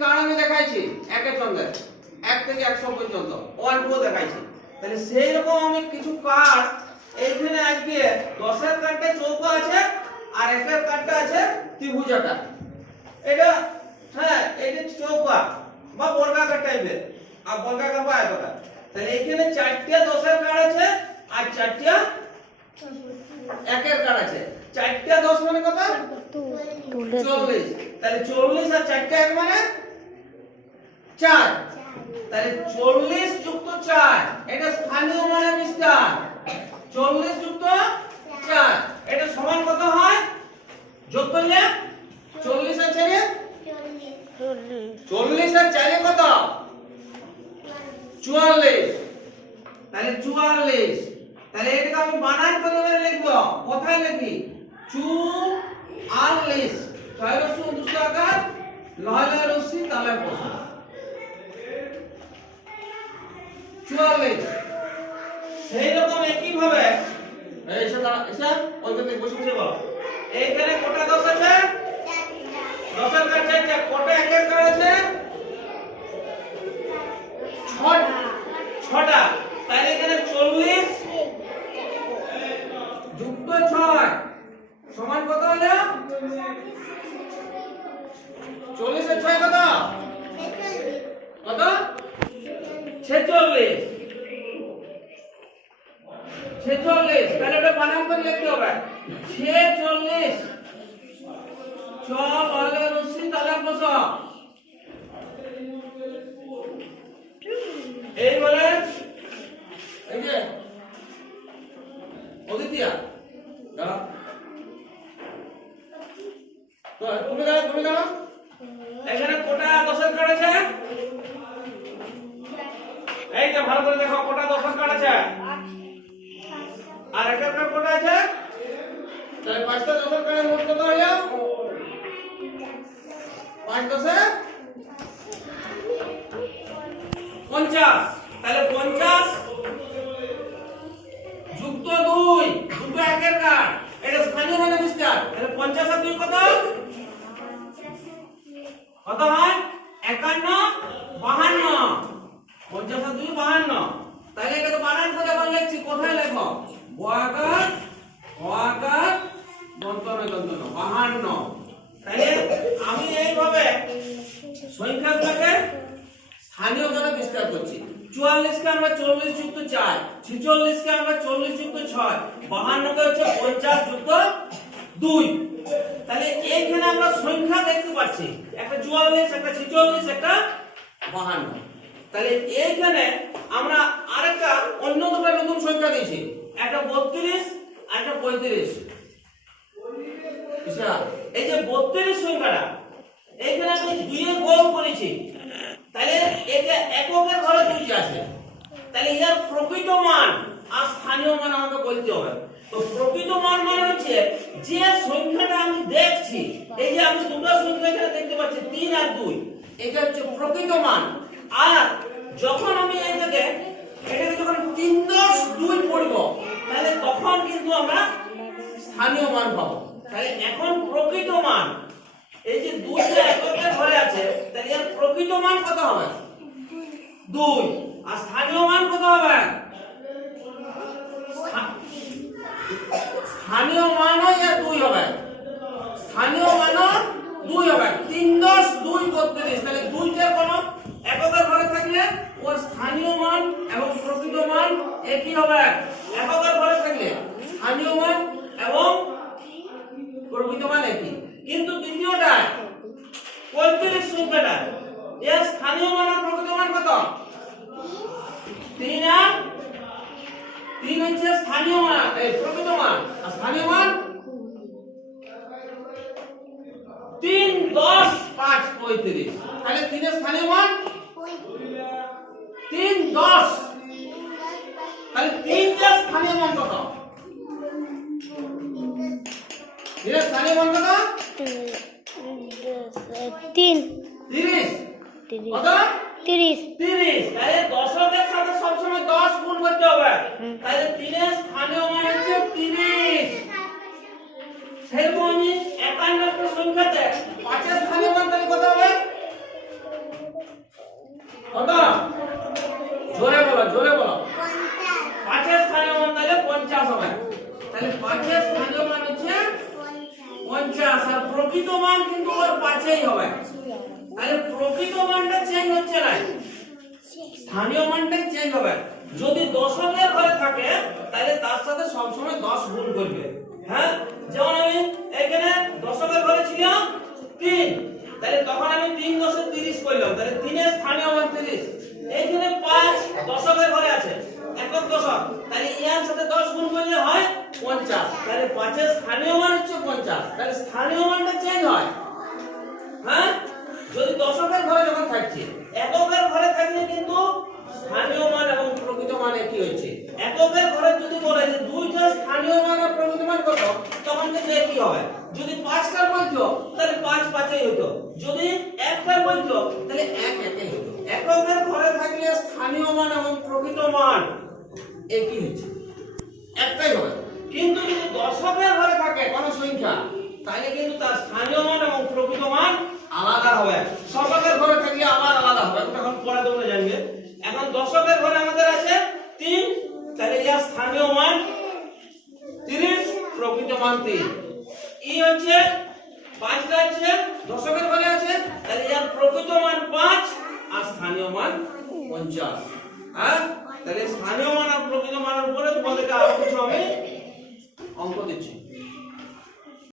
Card আমি দেখাইছি? একের সঙ্গে এক থেকে একশো পর্যন্ত। ওয়ান টু দেখাইছি। তাহলে সেই রকম আমি কিছু কার্ড এইখানে আজকে দশের কার্ডটা চৌকো আছে আর একের কার্ডটা আছে ত্রিভুজাটা এটা হ্যাঁ এটা চৌকা বা বর্গাকার টাইপের আর বর্গাকার বা আয়তাকার তাহলে এখানে চারটে দশের কার্ড আছে আর চারটা একের কার্ড আছে। চারটা দশ মানে কত চল্লিশ। তাহলে চল্লিশ আর চারটে এক মানে? চার। তাহলে চল্লিশ যুক্ত চার। এটা স্থানীয় মানে বিস্তার চল্লিশ যুক্ত চার। এটা সমান কত হয়? যোগ করলে? চল্লিশ আর চারে? চল্লিশ কত? চুয়াল্লিশ। তাহলে চুয়াল্লিশ। তাহলে এটাকে আমি বানান পরিমাণে লিখব। কোথায় লিখি? চু আল্লিশ ছয় রসি দুশো আকার লহলে রসি তালে বসা চুয়াল্লিশ। সেই রকম একই ভাবে এসা বসে বলো। এইখানে কটা দশ আছে? দশের কাছে কটা একের কাছে আছে ছট ছটা তাহলে এখানে চল্লিশ যুক্ত ছয় সমান কত হলো চল্লিশের ছয় কত কত ছেচল্লিশ ছেচল্লিশ তাহলে ওটা বানান করে লিখতে হবে তুমি দাঁড়া। তুমি দাঁড়া এখানে কোটা দশের কার্ড আছে এই যে, ভালো করে দেখো কোটা। পঞ্চাশ। তাহলে পঞ্চাশ যুক্ত দুই, দুটো একের কার্ড এটা স্থানীয় মানে বিস্তার তাহলে পঞ্চাশ আর দুই কত? কত হয়? একান্ন, বাহান্ন। পঞ্চাশ আর দুই, বাহান্ন। তাহলে এটাকে বানান করে আবার লিখছি? কোথায় লেখো? বয়াকার অয়াকার দন্তন দন্তন, বাহান্ন। তাহলে আমি এইভাবে সংখ্যাগুলোকে স্থানীয় জনে বিস্তার করছি। চুয়াল্লিশকে আমরা চল্লিশ যুক্ত চার ছিচল্লিশকে আমরা চল্লিশ যুক্ত ছয় বাহান্নকে হচ্ছে পঞ্চাশ যুক্ত দুই। তাহলে এইখানে আমরা সংখ্যা দেখতে পাচ্ছি, একটা চুয়াল্লিশ, একটা ছিচল্লিশ, একটা বাহান্ন। তাহলে এইখানে আমরা আরেকটা, অন্য দুটো নতুন সংখ্যা দিয়েছি, একটা বত্রিশ আর একটা পঁয়ত্রিশ। এই যে বত্রিশ সংখ্যাটা, এইখানে আমি দুইয়ে গোল করেছি। তাহলে এটা এককের ঘরে দুইটা আছে। তাহলে এর প্রকৃত মান আর স্থানীয় মান আমাকে বলতে হবে। তো প্রকৃত মান মানে হচ্ছে যে সংখ্যাটা আমি দেখছি, এই যে আমি দুটো সংখ্যা এখানে দেখতে পাচ্ছি, তিন আর দুই, এটা হচ্ছে প্রকৃত মান। আর যখন আমি এটাকে এটাকে যখন তিন দশ দুই পড়ব, তাহলে তখন কিন্তু আমরা স্থানীয় মান পাবো। তাহলে এখন প্রকৃত মান, এই যে দুইটা এককের আছে? তাহলে এর প্রকৃত মান কত হবে? দুই। আর স্থানীয় মান কত হবে? স্থা- স্থানীয় মানও এর দুই হবে। স্থানীয় মানও দুই হবে। তিন দশ দুই বত্রিশ। তাহলে দুইটার কোন এককের ঘরে থাকলে ওর স্থানীয় মান এবং প্রকৃত মান একই হবে। এককের ঘরে থাকলে স্থানীয় মান এবং প্রকৃত মান একই। কিন্তু দ্বিতীয়টা পঁয়ত্রিশ সংখ্যাটা এর স্থানীয় মান আর প্রকৃত মান কত? তিন আর? তিন হচ্ছে স্থানীয় মান। এই প্রকৃত মান। আর স্থানীয় মান? তিন দশ পাঁচ পঁয়ত্রিশ। তাহলে তিনের স্থানীয় মান? তিন দশ। তাহলে তিনটার স্থানীয় মান কত? স্থানীয় মান কত? তিন। তিরিশ। তিরিশ। তাহলে দশকের সাথে সবসময় দশ গুণ করতে হবে। তাহলে তিনের স্থানীয় মান হচ্ছে তিরিশ। সেরকম আমি একান্নটা সংখ্যাতে পাঁচের স্থানীয় মান তাহলে কত হবে? কত? জোরে বলো জোরে বলো পাঁচের স্থানীয় মান তাহলে পঞ্চাশ হবে তাহলে পাঁচের স্থানীয় মান হচ্ছে পঞ্চাশ আর প্রকৃত মান কিন্তু ওর পাঁচেই হবে। তাহলে প্রকৃত মানটা চেঞ্জ হচ্ছে না। স্থানীয় মানটাই চেঞ্জ হবে। যদি দশকের ঘরে থাকে, তাহলে তার সাথে সবসময় দশ গুণ করবে। হ্যাঁ? যেমন আমি এখানে দশকের ঘরে ছিলাম, তিন। তাহলে তখন আমি তিন দশে তিরিশ করলাম। তাহলে তিনের স্থানীয় মান তিরিশ। এইখানে পাঁচ দশকের ঘরে আছে। একক দশক। তাহলে ইয়ার সাথে দশ গুণ করলে হয় তাহলে পাঁচের স্থানীয় মান হচ্ছে পঞ্চাশ। তাহলে স্থানীয় মানটা চেঞ্জ হয়। হ্যাঁ? যদি দশকের ঘরে যখন থাকছে, এককের ঘরে থাকলে কিন্তু স্থানীয় মান এবং প্রকৃত মান একই হচ্ছে এককের ঘরে যদি বলে যে দুইটা স্থানীয় মান আর প্রকৃত মান কত, তখন কিন্তু একই হবে। যদি পাঁচটার বলতো তাহলে পাঁচ পাঁচেই হতো। যদি একটার বলতো তাহলে এক একই হতো। এককের ঘরে থাকলে স্থানীয় মান এবং প্রকৃত মান একই হচ্ছে একটাই হবে। কিন্তু যদি দশকের ঘরে থাকে কোনো সংখ্যা, তাহলে কিন্তু তার স্থানীয় মান এবং প্রকৃত মান আলাদা হবে। শতকের ঘরে থাকলে আবার আলাদা হবে। এখন পরে তোমরা জানবে। এখন দশকের ঘরে আমাদের আছে তিন, তাহলে ইয়ার স্থানীয় মান তিরিশ, প্রকৃত মান তিন। ই হচ্ছে পাঁচটা আছে দশকের ঘরে আছে, তাহলে ইয়ার প্রকৃত মান পাঁচ আর স্থানীয় মান পঞ্চাশ। হ্যাঁ? তাহলে স্থানীয় মান আর প্রকৃত মানের উপরে তোমাদেরকে আরও কিছু আমি অঙ্ক দিচ্ছি।